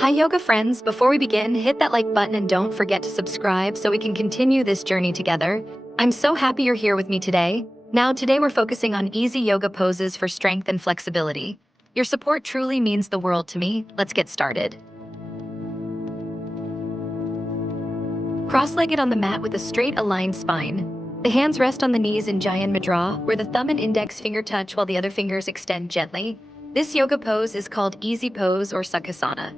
Hi, yoga friends. Before we begin, hit that like button and don't forget to subscribe so we can continue this journey together. I'm so happy you're here with me today. Today we're focusing on easy yoga poses for strength and flexibility. Your support truly means the world to me. Let's get started. Cross-legged on the mat with a straight aligned spine. The hands rest on the knees in Jayan Mudra, where the thumb and index finger touch while the other fingers extend gently. This yoga pose is called easy pose or Sukhasana.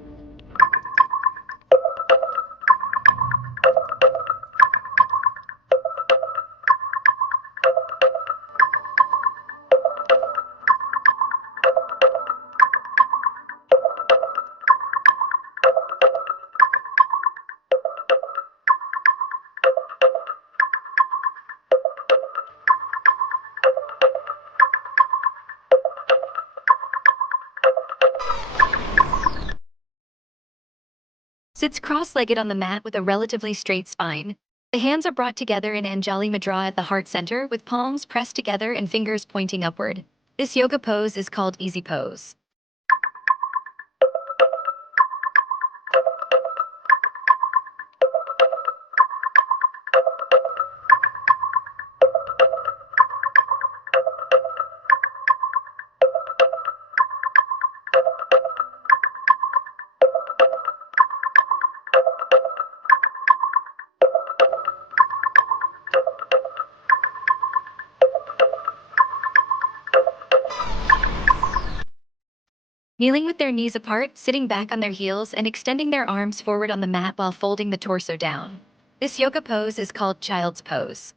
Sits cross-legged on the mat with a relatively straight spine. The hands are brought together in Anjali Mudra at the heart center with palms pressed together and fingers pointing upward. This yoga pose is called easy pose. Kneeling with their knees apart, sitting back on their heels, and extending their arms forward on the mat while folding the torso down. This yoga pose is called child's pose.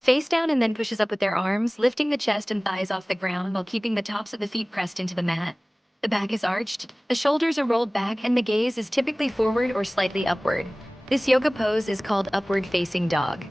Face down and then pushes up with their arms, lifting the chest and thighs off the ground while keeping the tops of the feet pressed into the mat. The back is arched, the shoulders are rolled back, and the gaze is typically forward or slightly upward. This yoga pose is called upward facing dog.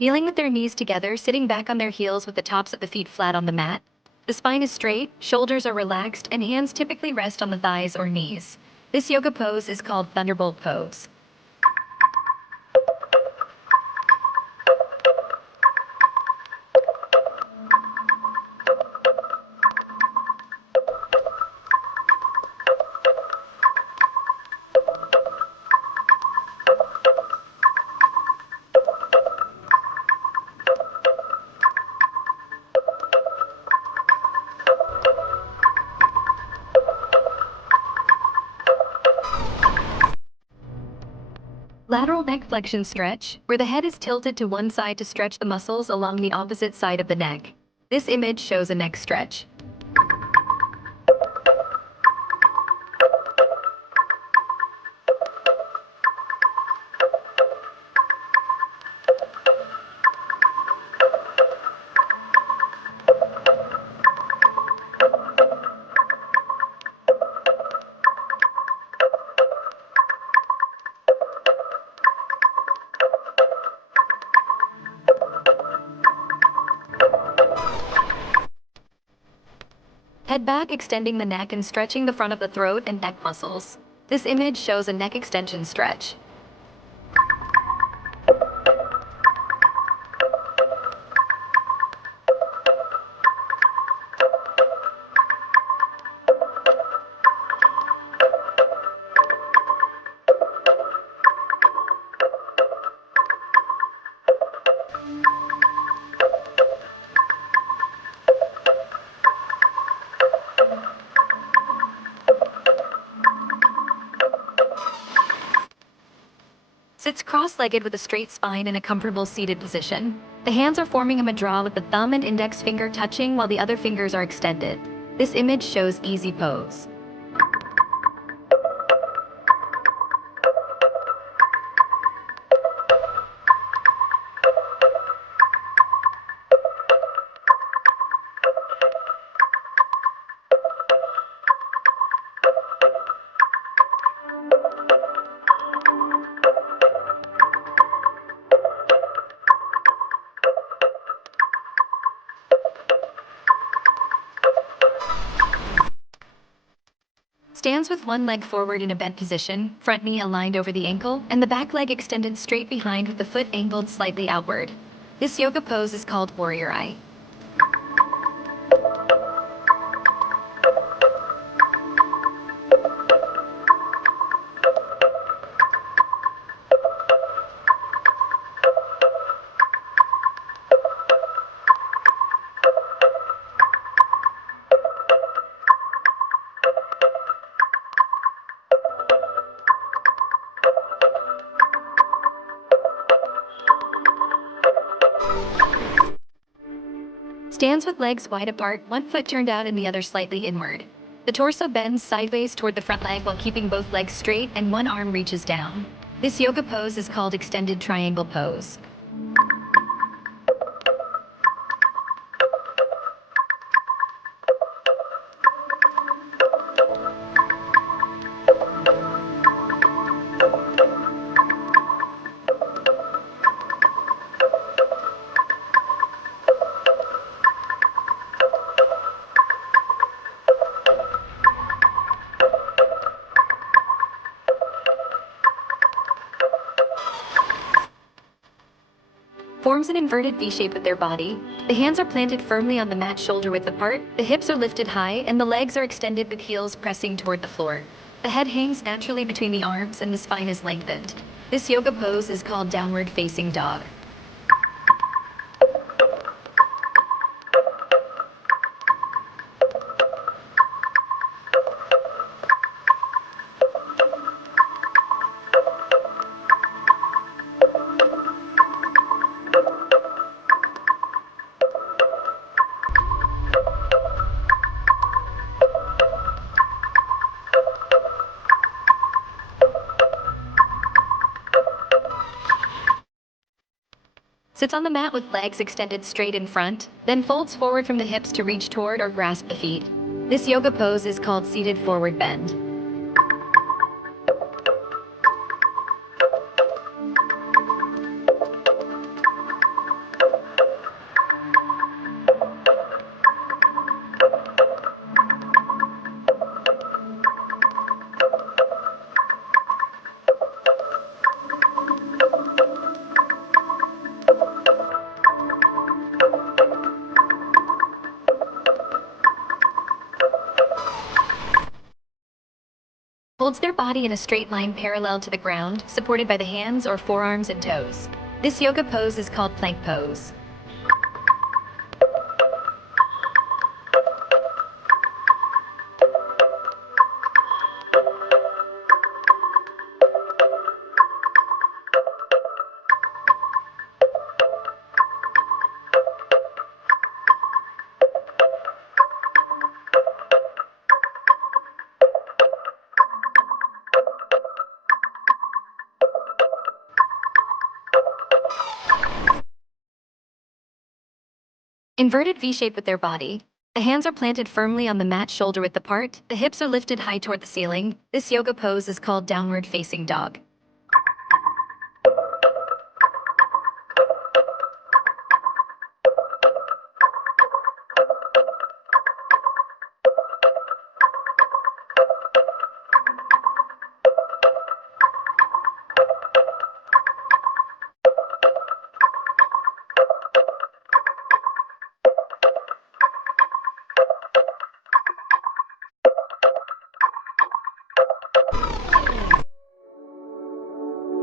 Kneeling with their knees together, sitting back on their heels with the tops of the feet flat on the mat. The spine is straight, shoulders are relaxed, and hands typically rest on the thighs or knees. This yoga pose is called thunderbolt pose. Lateral neck flexion stretch, where the head is tilted to one side to stretch the muscles along the opposite side of the neck. This image shows a neck stretch. Head back, extending the neck and stretching the front of the throat and neck muscles. This image shows a neck extension stretch. Sits cross-legged with a straight spine in a comfortable seated position. The hands are forming a mudra with the thumb and index finger touching while the other fingers are extended. This image shows easy pose. Stands with one leg forward in a bent position, front knee aligned over the ankle, and the back leg extended straight behind with the foot angled slightly outward. This yoga pose is called Warrior Eye. Stands with legs wide apart, one foot turned out and the other slightly inward. The torso bends sideways toward the front leg while keeping both legs straight and one arm reaches down. This yoga pose is called Extended Triangle Pose. Forms an inverted V shape with their body. The hands are planted firmly on the mat shoulder width apart, the hips are lifted high, and the legs are extended with heels pressing toward the floor. The head hangs naturally between the arms and the spine is lengthened. This yoga pose is called Downward Facing Dog. Sits on the mat with legs extended straight in front, then folds forward from the hips to reach toward or grasp the feet. This yoga pose is called Seated Forward Bend. Holds their body in a straight line parallel to the ground, supported by the hands or forearms and toes. This yoga pose is called Plank Pose. Inverted V shape with their body. The hands are planted firmly on the mat shoulder width apart, the hips are lifted high toward the ceiling. This yoga pose is called Downward Facing Dog.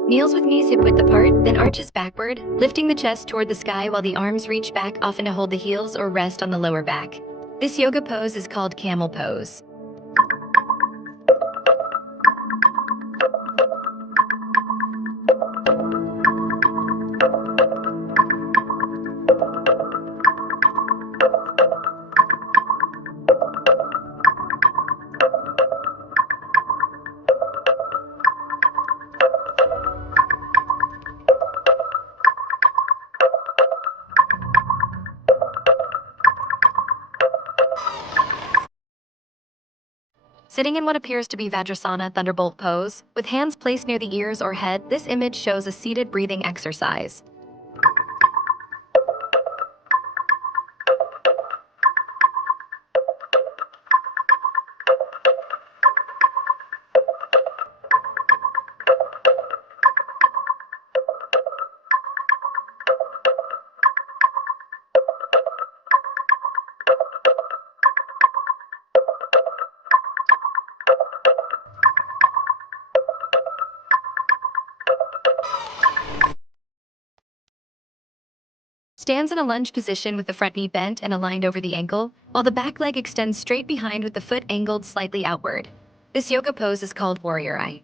Kneels with knees hip width apart, then arches backward, lifting the chest toward the sky while the arms reach back often to hold the heels or rest on the lower back. This yoga pose is called Camel Pose. Sitting in what appears to be Vajrasana thunderbolt pose, with hands placed near the ears or head, this image shows a seated breathing exercise. Stands in a lunge position with the front knee bent and aligned over the ankle, while the back leg extends straight behind with the foot angled slightly outward. This yoga pose is called Warrior Eye.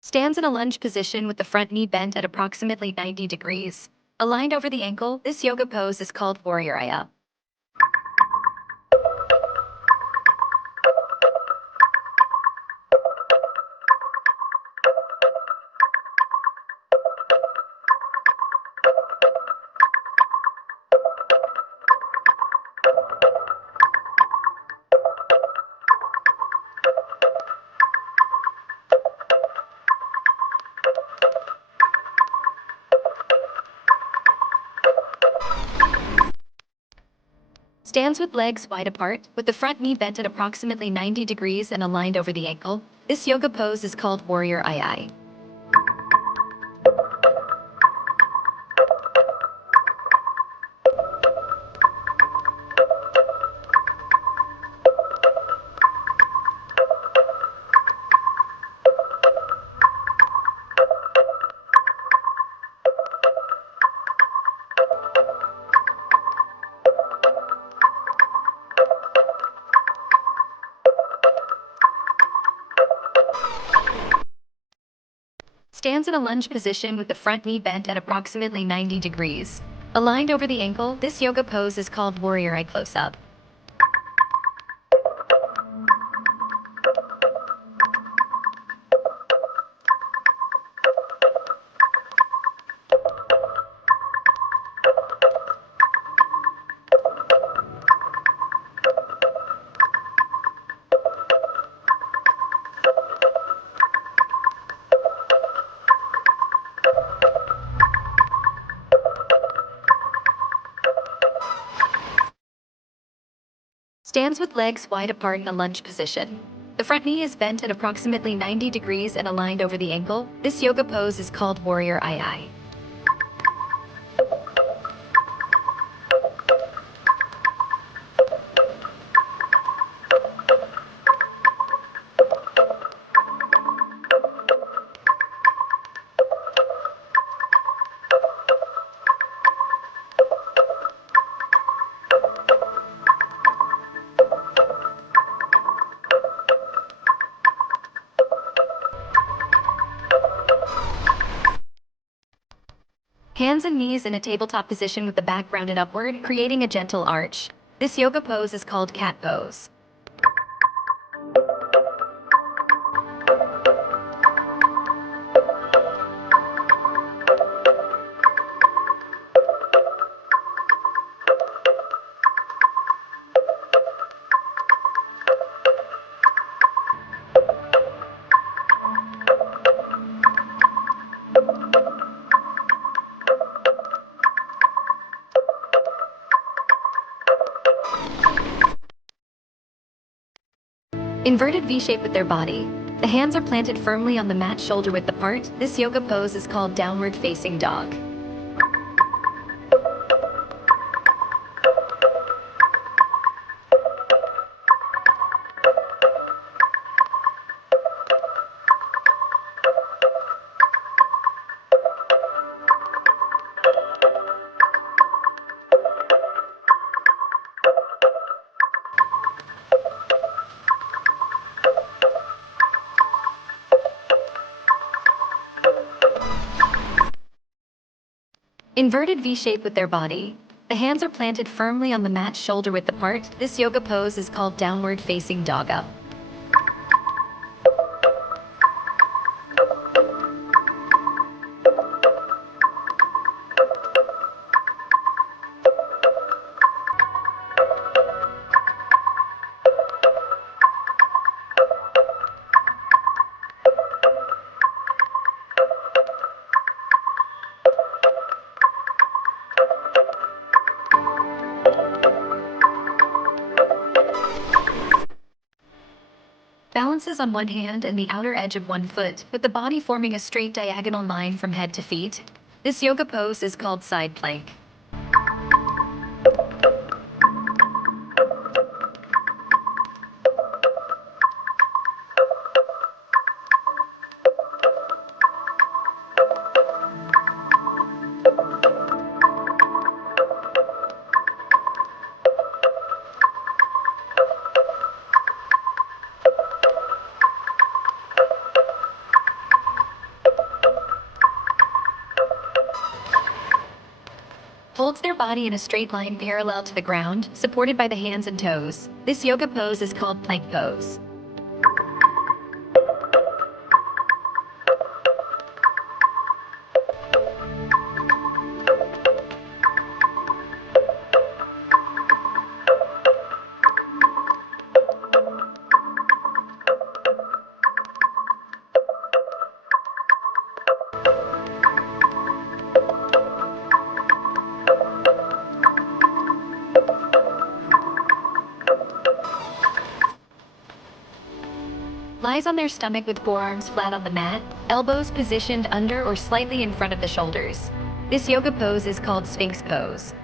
Stands in a lunge position with the front knee bent at approximately 90 degrees. Aligned over the ankle, this yoga pose is called Warrior Eye Up. Stands with legs wide apart, with the front knee bent at approximately 90 degrees and aligned over the ankle. This yoga pose is called Warrior Eye Eye. Stands in a lunge position with the front knee bent at approximately 90 degrees. Aligned over the ankle, this yoga pose is called Warrior Eye Close-Up. Stands with legs wide apart in a lunge position. The front knee is bent at approximately 90 degrees and aligned over the ankle. This yoga pose is called Warrior Eye Eye. Hands and knees in a tabletop position with the back rounded upward, creating a gentle arch. This yoga pose is called Cat Pose. Inverted V shape with their body. The hands are planted firmly on the mat shoulder width apart. This yoga pose is called Downward Facing Dog. Inverted V shape with their body. The hands are planted firmly on the mat shoulder width apart. This yoga pose is called downward facing dog up. Balances on one hand and the outer edge of one foot, with the body forming a straight diagonal line from head to feet. This yoga pose is called side plank. Holds their body in a straight line parallel to the ground, supported by the hands and toes. This yoga pose is called plank pose. Lies on their stomach with forearms flat on the mat, elbows positioned under or slightly in front of the shoulders. This yoga pose is called Sphinx pose.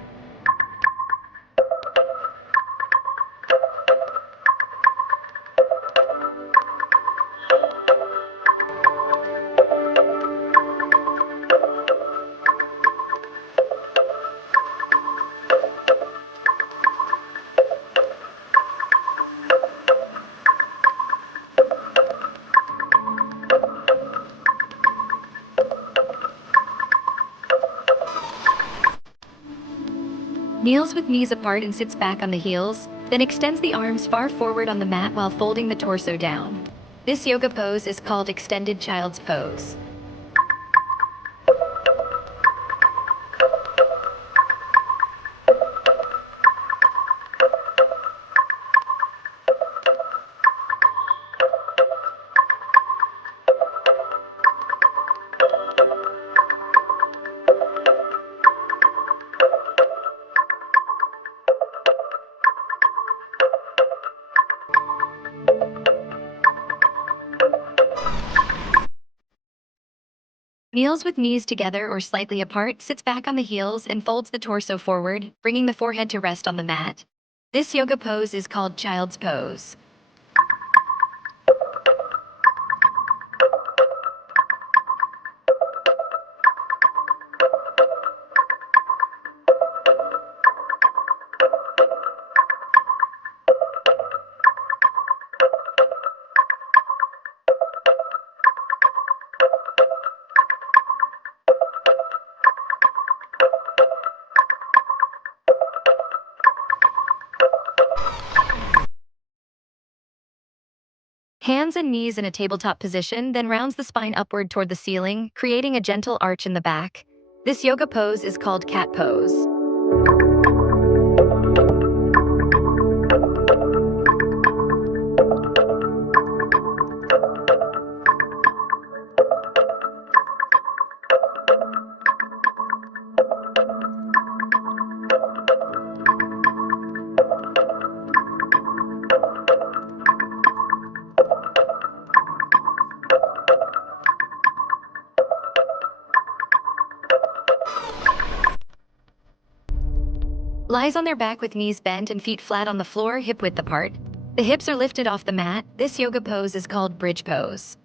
Kneels with knees apart and sits back on the heels, then extends the arms far forward on the mat while folding the torso down. This yoga pose is called extended child's pose. Kneels with knees together or slightly apart, sits back on the heels and folds the torso forward, bringing the forehead to rest on the mat. This yoga pose is called child's pose. Hands and knees in a tabletop position, then rounds the spine upward toward the ceiling, creating a gentle arch in the back. This yoga pose is called cat pose. Lies on their back with knees bent and feet flat on the floor, hip width apart. The hips are lifted off the mat. This yoga pose is called bridge pose.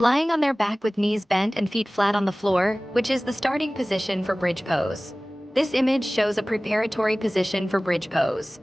Lying on their back with knees bent and feet flat on the floor, which is the starting position for bridge pose. This image shows a preparatory position for bridge pose.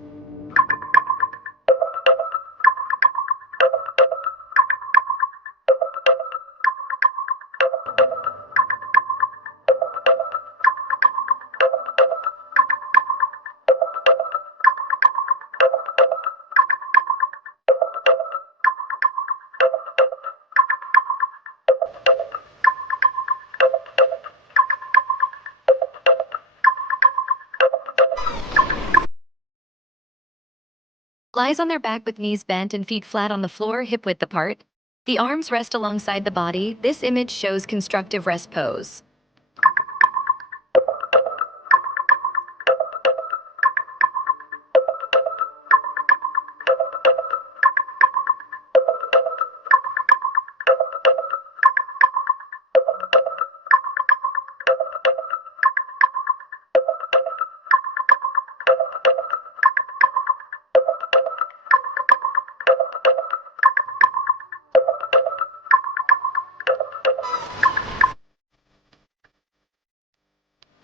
Lies on their back with knees bent and feet flat on the floor, hip width apart. The arms rest alongside the body. This image shows constructive rest pose.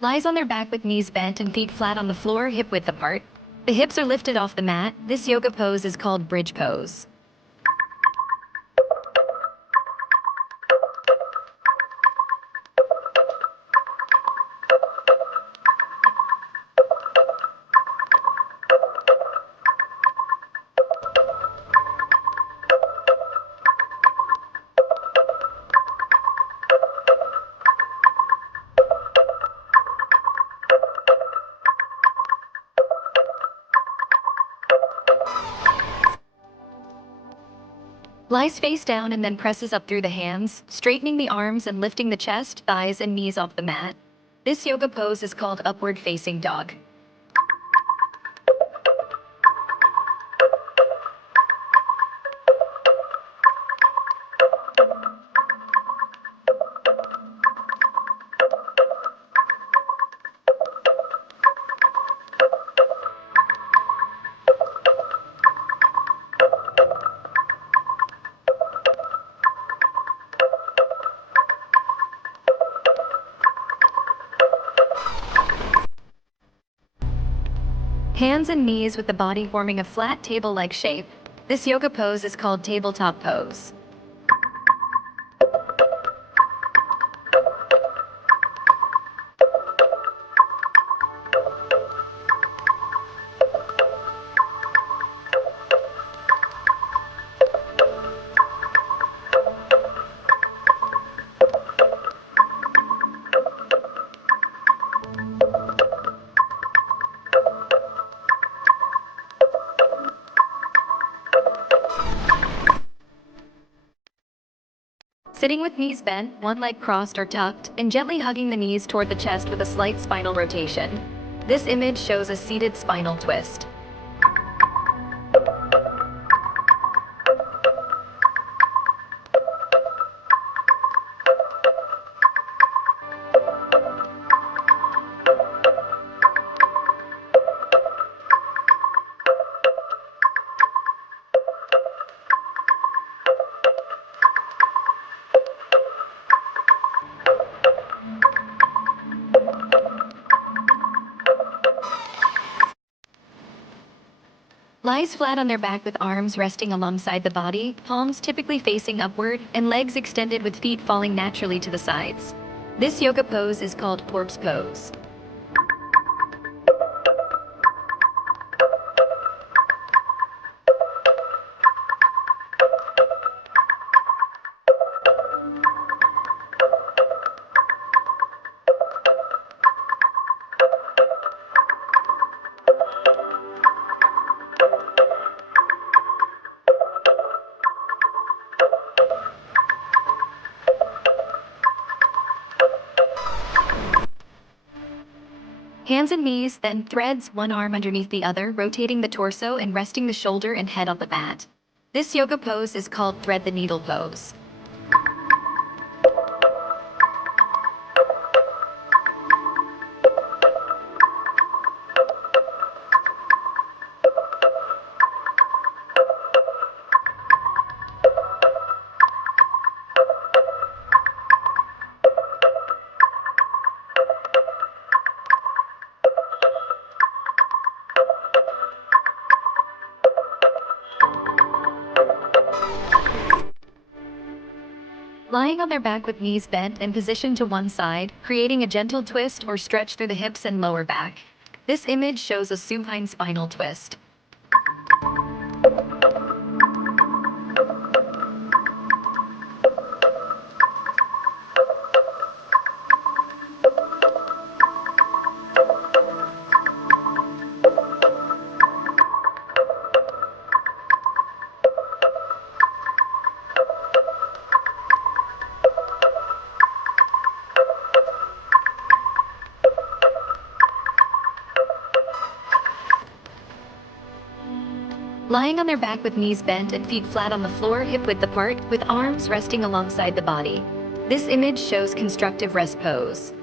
Lies on their back with knees bent and feet flat on the floor, hip width apart. The hips are lifted off the mat. This yoga pose is called bridge pose. Lies face down and then presses up through the hands, straightening the arms and lifting the chest, thighs, and knees off the mat. This yoga pose is called upward facing dog. Hands and knees with the body forming a flat table-like shape. This yoga pose is called tabletop pose. Sitting with knees bent, one leg crossed or tucked, and gently hugging the knees toward the chest with a slight spinal rotation. This image shows a seated spinal twist. Lies flat on their back with arms resting alongside the body, palms typically facing upward, and legs extended with feet falling naturally to the sides. This yoga pose is called corpse pose. Hands and knees, then threads, one arm underneath the other, rotating the torso and resting the shoulder and head on the mat. This yoga pose is called thread the needle pose. Lying on their back with knees bent and positioned to one side, creating a gentle twist or stretch through the hips and lower back. This image shows a supine spinal twist. Lying on their back with knees bent and feet flat on the floor, hip width apart, with arms resting alongside the body. This image shows constructive rest pose.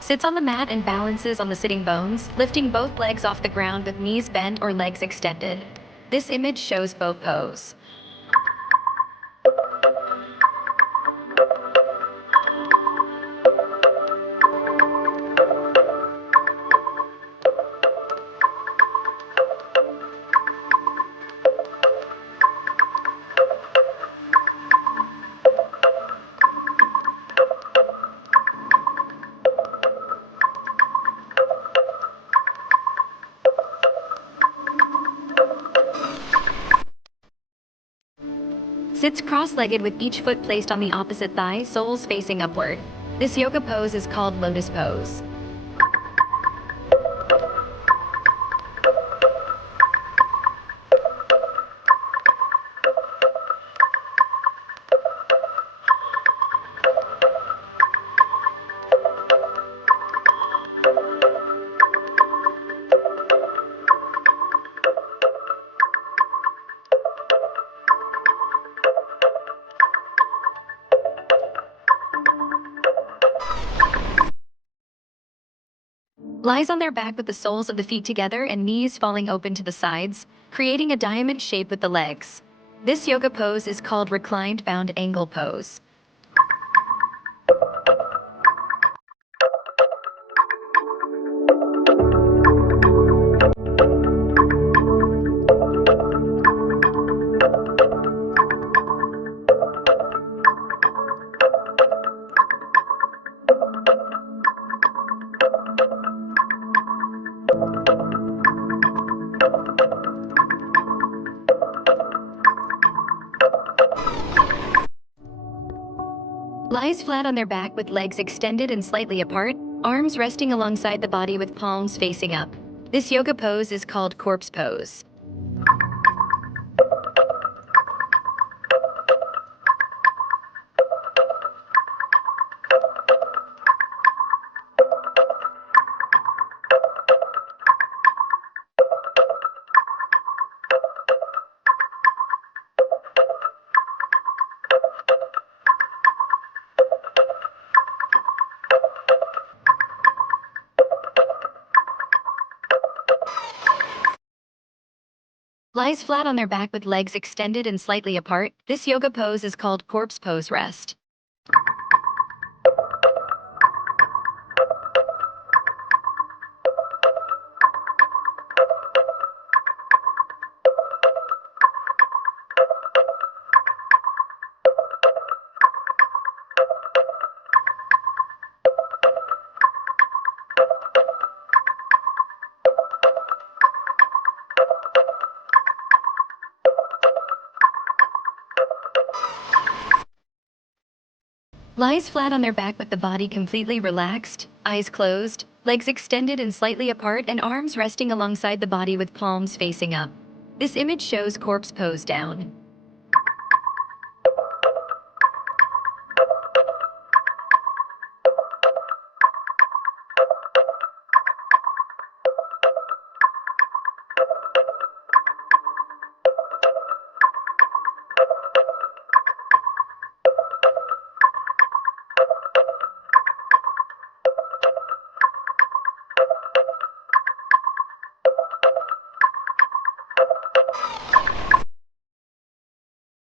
Sits on the mat and balances on the sitting bones, lifting both legs off the ground with knees bent or legs extended. This image shows bow pose. Sits cross-legged with each foot placed on the opposite thigh, soles facing upward. This yoga pose is called lotus pose. Lies on their back with the soles of the feet together and knees falling open to the sides, creating a diamond shape with the legs. This yoga pose is called reclined bound angle pose. Lies flat on their back with legs extended and slightly apart, arms resting alongside the body with palms facing up. This yoga pose is called corpse pose. Lies flat on their back with legs extended and slightly apart. This yoga pose is called corpse pose rest. Lies flat on their back with the body completely relaxed, eyes closed, legs extended and slightly apart, and arms resting alongside the body with palms facing up. This image shows corpse pose down.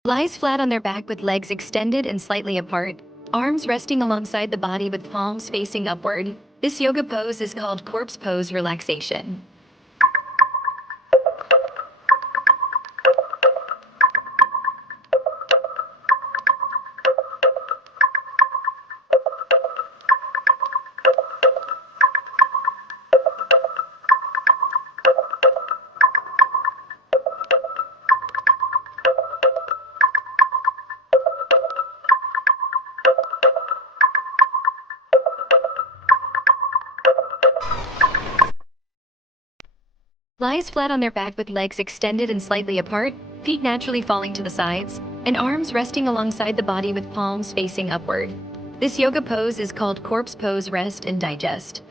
Lies flat on their back with legs extended and slightly apart, arms resting alongside the body with palms facing upward. This yoga pose is called corpse pose relaxation. Lies flat on their back with legs extended and slightly apart, feet naturally falling to the sides, and arms resting alongside the body with palms facing upward. This yoga pose is called corpse pose rest and digest.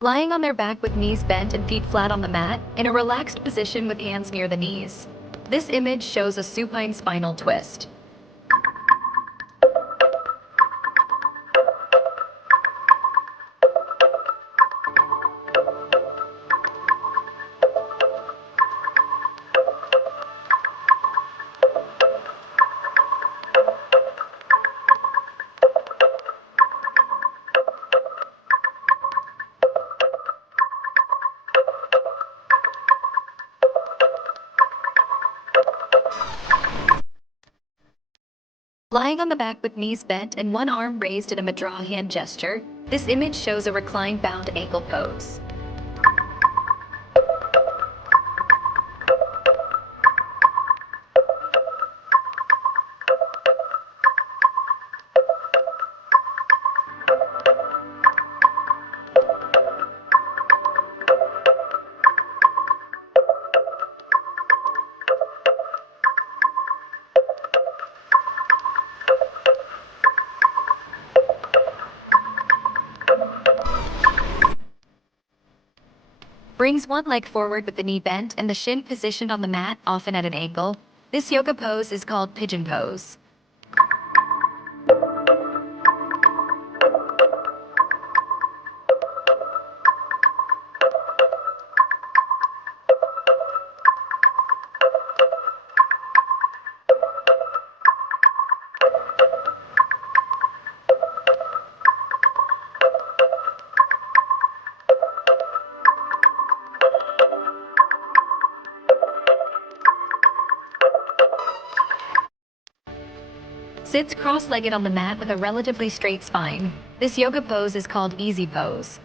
Lying on their back with knees bent and feet flat on the mat, in a relaxed position with hands near the knees. This image shows a supine spinal twist. Lying on the back with knees bent and one arm raised in a mudra hand gesture, this image shows a reclined bound ankle pose. Brings one leg forward with the knee bent and the shin positioned on the mat, often at an angle. This yoga pose is called pigeon pose. Sits cross-legged on the mat with a relatively straight spine. This yoga pose is called easy pose.